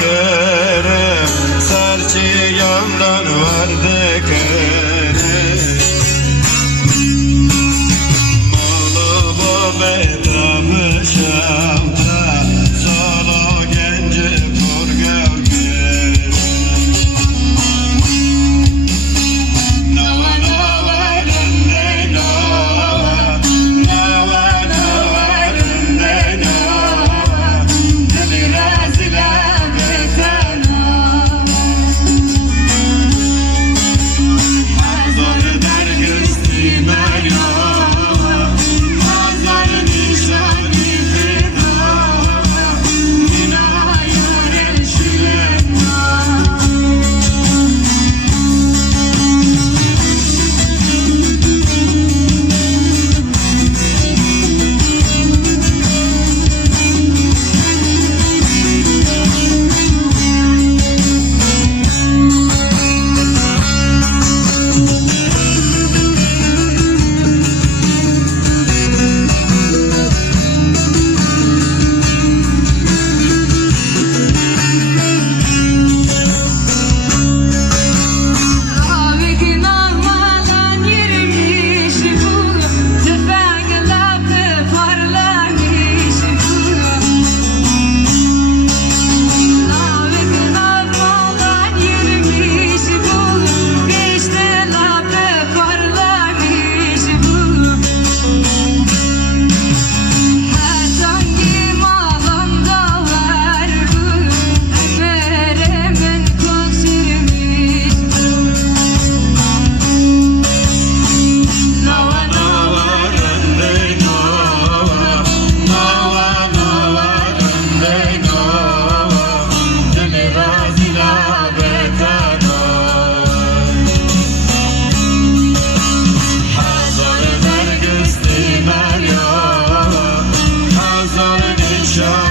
kerem serçi yandan vardı kerem malı bu bedamı şavta solo genci kur gölge nava nava rınde nava nava nava rınde nava deli razila betana hazar dergüsti merya hazar nişani feda mina yaren şilena Avikin armadan yürümüş bu tüfekle parlamış bu Avikin armadan yürümüş bu işte labı parlamış bu Her hangi malında var bu Ömeremin kol sürmüş bu Nava nava rınde nava nava nava rınde nava deli razila betana hazar dergüsti merya hazar nişan